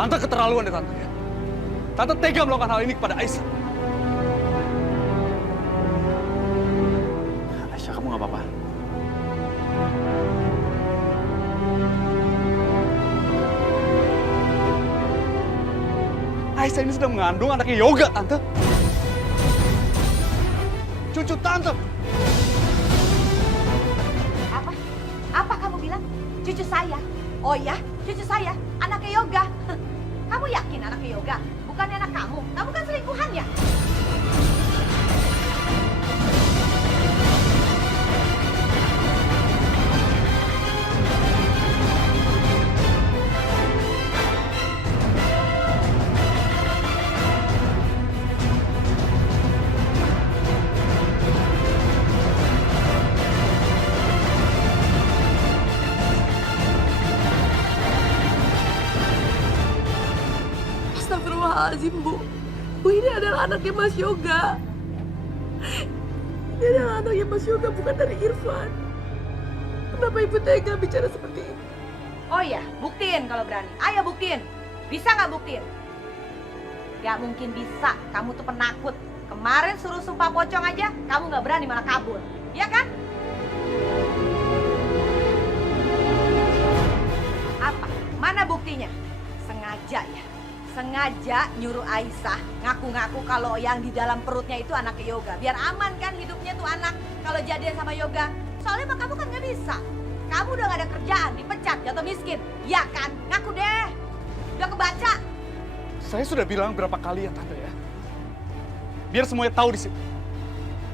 Tante keterlaluan deh Tante ya. Tante tega melakukan hal ini kepada Aisyah. Aisyah, kamu nggak apa-apa? Aisyah ini sedang mengandung anaknya Yoga, Tante. Cucu Tante. Apa? Apa kamu bilang? Cucu saya? Oh ya, cucu saya, anaknya Yoga. Kamu yakin anaknya Yoga? Bukannya anak kamu? Kamu kan selingkuhannya. Astagfirullahaladzim, Bu. Bu, ini adalah anaknya Mas Yoga. Ini adalah anaknya Mas Yoga, bukan dari Irfan. Kenapa Ibu tega bicara seperti ini? Oh ya, buktiin kalau berani. Ayo buktiin. Bisa nggak buktiin? Gak mungkin bisa. Kamu tuh penakut. Kemarin suruh sumpah pocong aja, kamu nggak berani malah kabur. Iya kan? Apa? Mana buktinya? Sengaja ya? Sengaja nyuruh Aisyah ngaku-ngaku kalau yang di dalam perutnya itu anaknya Yoga. Biar aman kan hidupnya tuh anak kalau jadian sama Yoga. Soalnya emang kamu kan nggak bisa. Kamu udah gak ada kerjaan, dipecat, jatuh miskin. Ya kan? Ngaku deh. Udah kebaca. Saya sudah bilang berapa kali ya Tante ya. Biar semuanya tahu di sini.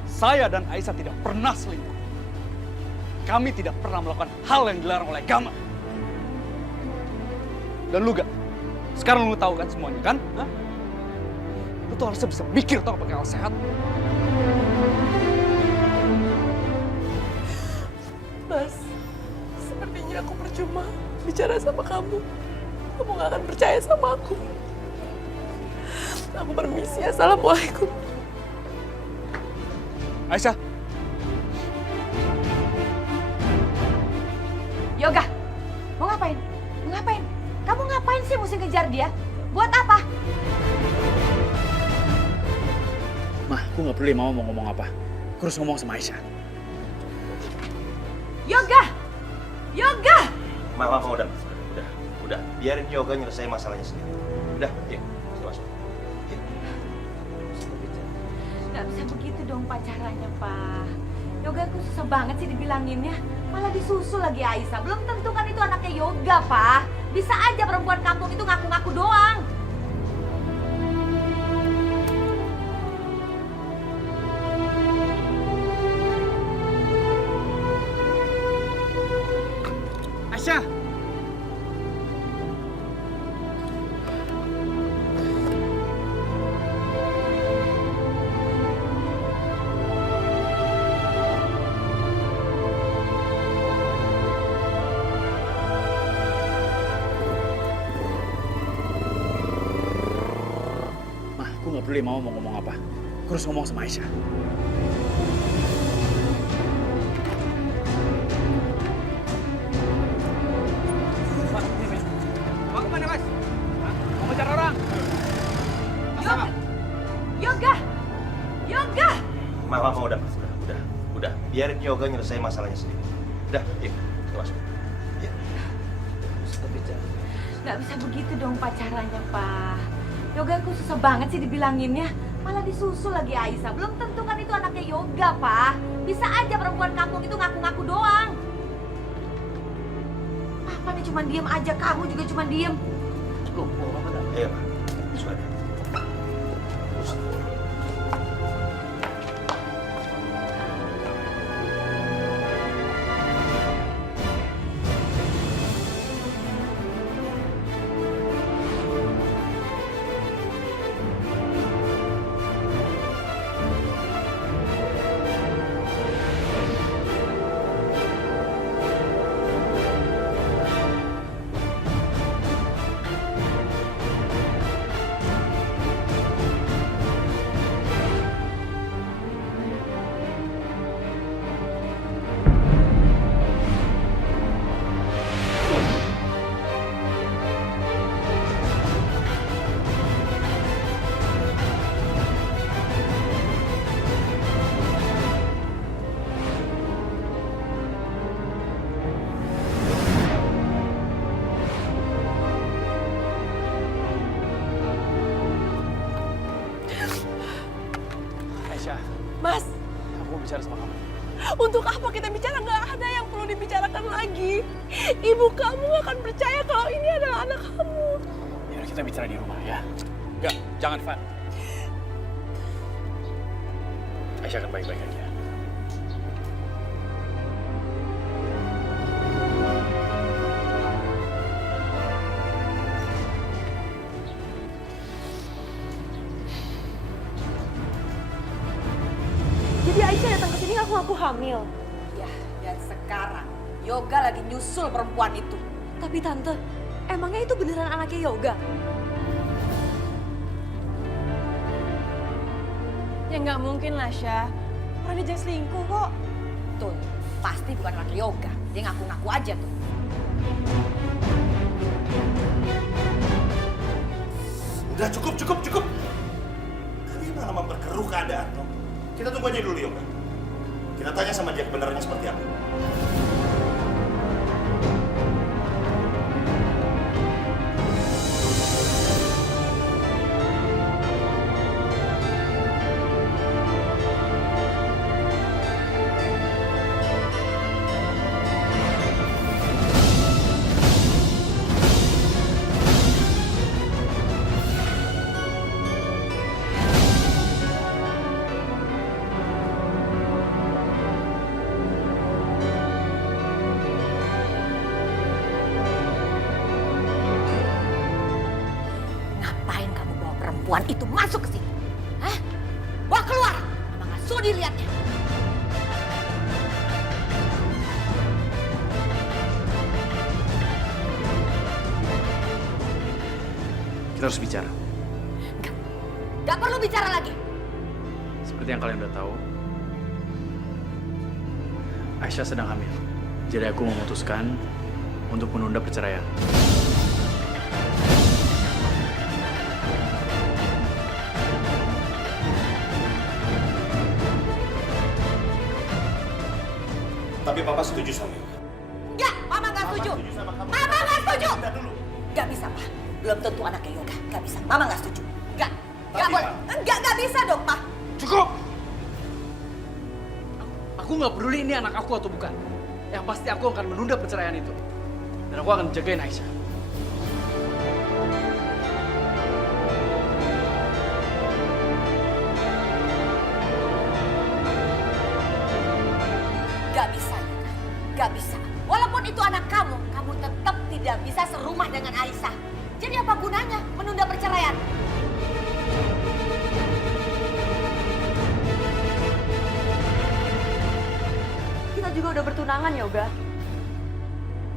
Saya dan Aisyah tidak pernah selingkuh. Kami tidak pernah melakukan hal yang dilarang oleh agama. Dan lu gak? Sekarang lu tahu kan semuanya kan? Hah? Lu tuh harusnya bisa mikir tau pakai akal sehat. Mas, sepertinya aku percuma bicara sama kamu. Kamu gak akan percaya sama aku. Aku permisi, assalamualaikum. Aisyah. Yoga, mau ngapain? Mau ngapain? Kamu ngapain sih mesti ngejar dia? Buat apa? Mah, aku gak peduli mama mau ngomong apa. Aku harus ngomong sama Aisyah. Yoga! Yoga! Mama, udah. Biarin Yoga nyelesain masalahnya sendiri. Udah, yuk, kita masuk. Yuk. Gak bisa begitu dong pacarannya, Pak. Yoga aku susah banget sih dibilanginnya. Malah disusul lagi Aisyah. Belum tentu kan itu anaknya Yoga, Pak. Bisa aja perempuan kampung itu ngaku-ngaku doang. Aisyah! Mah, aku gak peduli mama mau ngomong apa. Aku harus ngomong sama Aisyah. Mau kemana, Mas? Mau ngejar orang? Yoga! Yoga! Yoga! Mama, udah. Biarin Yoga nyelesain masalahnya sendiri. Udah, yuk, kita masuk. Yuk. Gak bisa begitu dong pacarannya, Pak. Yoga aku susah banget sih dibilanginnya. Malah disusul lagi Aisyah. Belum tentu kan itu anaknya Yoga, Pak. Bisa aja perempuan kampung itu ngaku-ngaku doang. Papa nih cuma diem aja, kamu juga cuma diem. Ayo, Ma. Suara. Mas, Aku mau bicara sama kamu. untuk apa kita bicara? Nggak ada yang perlu dibicarakan lagi. Ibu kamu nggak akan percaya kalau ini adalah anak kamu. Ya, kita bicara di rumah ya. Enggak, jangan, Van. Aisyah akan baik-baik aja. Jadi Aisyah datang ke sini ngaku hamil. Ya, dan sekarang Yoga lagi nyusul perempuan itu. Tapi Tante, emangnya itu beneran anaknya Yoga? Ya nggak mungkin lah, Syah. Orang dia jangan selingkuh kok. Tuh, pasti bukan anak Yoga. Dia ngaku-ngaku aja tuh. Udah cukup. Kalian malah memperkeruh keadaan, toh. Kita tunggu aja dulu, Yoga. Kita tanya sama dia kebenarannya seperti apa. Ngapain kamu bawa perempuan itu masuk ke sini? Hah? Bawa keluar! Emang gak sudi liatnya. Kita harus bicara. Gak perlu bicara lagi. Seperti yang kalian udah tahu, Aisyah sedang hamil. Jadi aku memutuskan untuk menunda perceraian. Tapi Papa setuju sama Yoga. Enggak, Mama gak setuju. Setuju sama kamu. Mama gak setuju. Kita dulu. Gak bisa, Pak. Belum tentu anaknya Yoga. Gak bisa. Mama gak setuju. Gak. Gak Tapi, boleh. Ma. Gak bisa dong, Pak. Cukup! Aku nggak peduli ini anak aku atau bukan. Yang pasti aku akan menunda perceraian itu. Dan aku akan jagain Aisyah. Gak bisa, Yoga. Gak bisa. Walaupun itu anak kamu, kamu tetap tidak bisa serumah dengan Aisyah. Jadi apa gunanya menunda perceraian? Kita juga udah bertunangan, Yoga.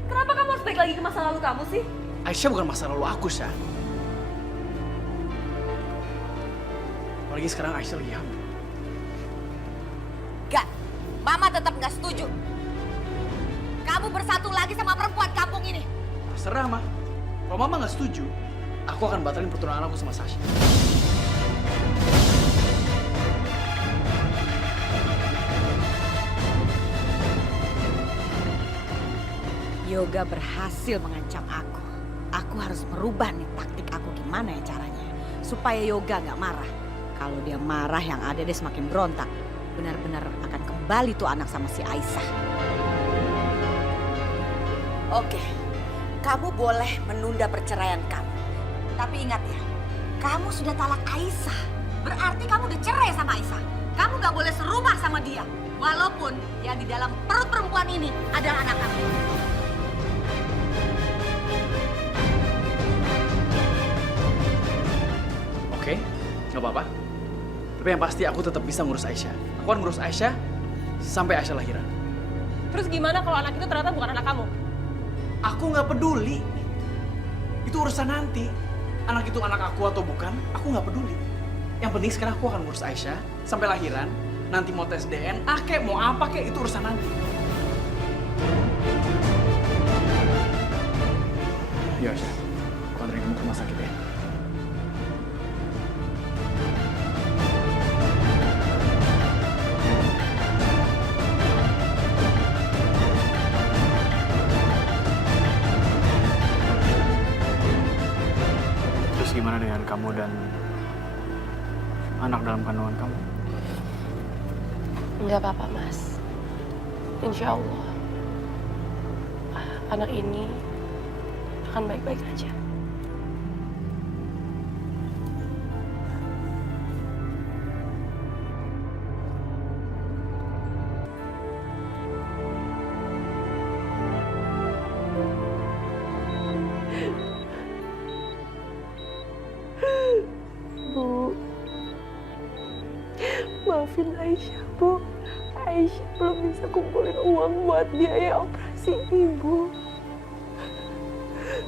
Kenapa kamu harus balik lagi ke masa lalu kamu sih? Aisyah bukan masa lalu aku, Syah. Apalagi sekarang Aisyah lagi hamil. Gak. Mama tetap gak setuju. Kamu bersatu lagi sama perempuan kampung ini. Terserah, Ma. Kalau Mama nggak setuju, aku akan batalin pertunangan aku sama Sasha. Yoga berhasil mengancam aku. Aku harus merubah nih taktik aku gimana ya caranya. Supaya Yoga gak marah. Kalau dia marah yang ada dia semakin berontak. Benar-benar akan kembali tuh anak sama si Aisyah. Oke, kamu boleh menunda perceraian kamu. Tapi ingat ya, kamu sudah talak Aisyah. Berarti kamu udah cerai sama Aisyah. Kamu gak boleh serumah sama dia. Walaupun yang di dalam perut perempuan ini adalah anak kamu. Oke, nggak apa-apa. Tapi yang pasti aku tetap bisa ngurus Aisyah. Aku akan ngurus Aisyah sampai Aisyah lahiran. Terus gimana kalau anak itu ternyata bukan anak kamu? Aku nggak peduli. Itu urusan nanti. Anak itu anak aku atau bukan, aku nggak peduli. Yang penting sekarang aku akan ngurus Aisyah sampai lahiran. Nanti mau tes DNA kek, mau apa kek, itu urusan nanti. Yuk Aisyah, aku anterin kamu ke rumah sakit ya. Terus gimana dengan kamu dan anak dalam kandungan kamu? Nggak apa-apa, Mas. Insya Allah, anak ini akan baik-baik aja. Bu, maafin Aisyah, Bu. Aisyah belum bisa kumpulin uang buat biaya operasi ibu.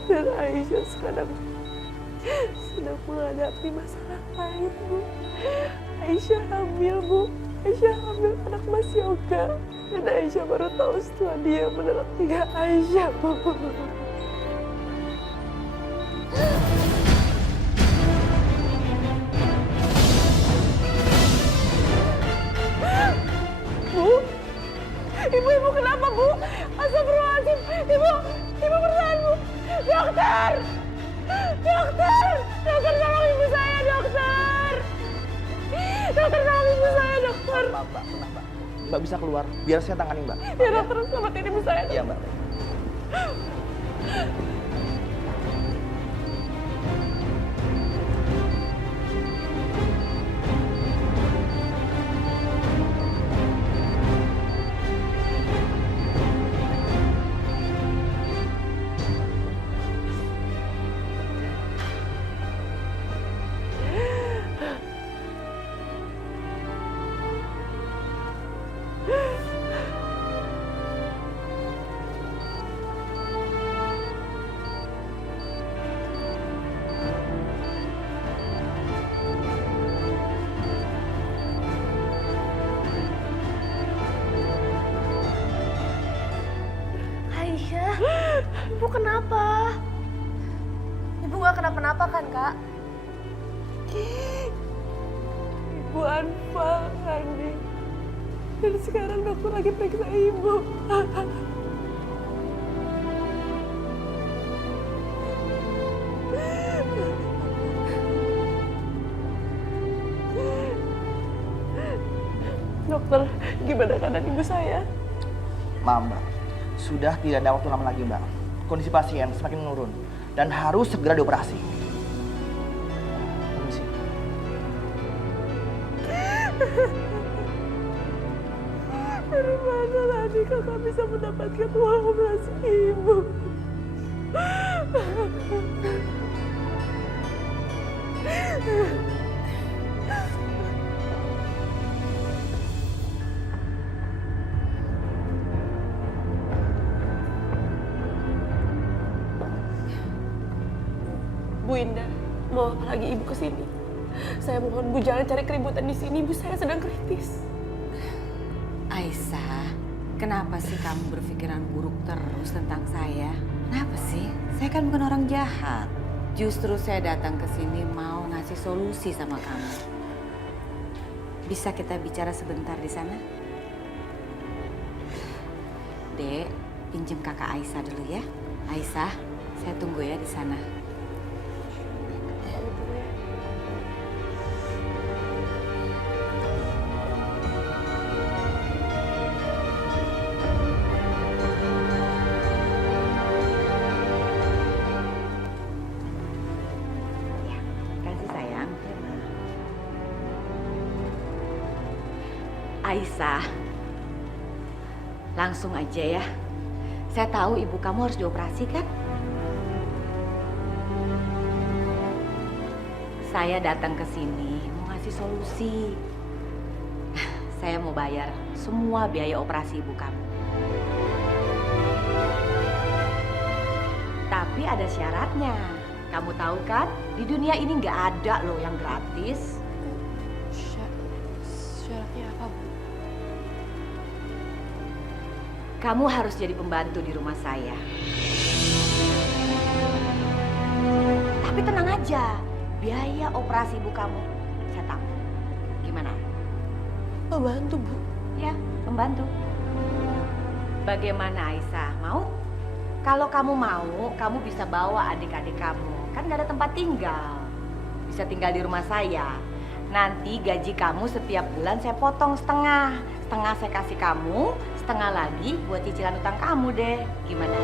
Dan Aisyah sekarang sedang menghadapi masalah lain, Bu. Aisyah hamil, Bu. Aisyah hamil anak Mas Yoga. Dan Aisyah baru tahu setelah dia menelan tiga Aisyah, Bu. Bu, ibu kenapa, Bu? Astagfirullahaladzim, ibu bertahan, Bu. Dokter, dokter tolong ibu saya, dokter tolong ibu saya, dokter. Mbak, Mbak bisa keluar, biar saya tangani Mbak. Ya dokter, selamatin ibu saya. Iya Mbak. Aisyah, ibu kenapa? Ibu nggak kenapa-napa kan, Kak? Ibu anfal, Andi. Dan sekarang dokter lagi periksa ibu. Dokter, gimana keadaan ibu saya? Maaf Mbak, sudah tidak ada waktu lama lagi Mbak. Kondisi pasien semakin menurun dan harus segera dioperasi. Permisi. Dari mana lagi kakak bisa mendapatkan uang operasi ibu? Bu Indah, mau apa lagi ibu kesini? Saya mohon Bu jangan cari keributan di sini. Bu saya sedang kritis. Aisyah, kenapa sih kamu berpikiran buruk terus tentang saya? Kenapa sih? Saya kan bukan orang jahat. Justru saya datang ke sini mau ngasih solusi sama kamu. Bisa kita bicara sebentar di sana? Dek, pinjem kakak Aisyah dulu ya. Aisyah, saya tunggu ya di sana. Aisyah, langsung aja ya. Saya tahu ibu kamu harus dioperasi kan? Saya datang ke sini mau ngasih solusi. Saya mau bayar semua biaya operasi ibu kamu. Tapi ada syaratnya. Kamu tahu kan, di dunia ini nggak ada loh yang gratis. Syaratnya apa, Bu? Kamu harus jadi pembantu di rumah saya. Tapi tenang aja, biaya operasi ibu kamu saya tanggung. Gimana? Pembantu, Bu. Ya, pembantu. Bagaimana Aisyah, mau? Kalau kamu mau, kamu bisa bawa adik-adik kamu. Kan gak ada tempat tinggal. Bisa tinggal di rumah saya. Nanti gaji kamu setiap bulan saya potong setengah. Setengah saya kasih kamu, setengah lagi buat cicilan utang kamu deh. Gimana?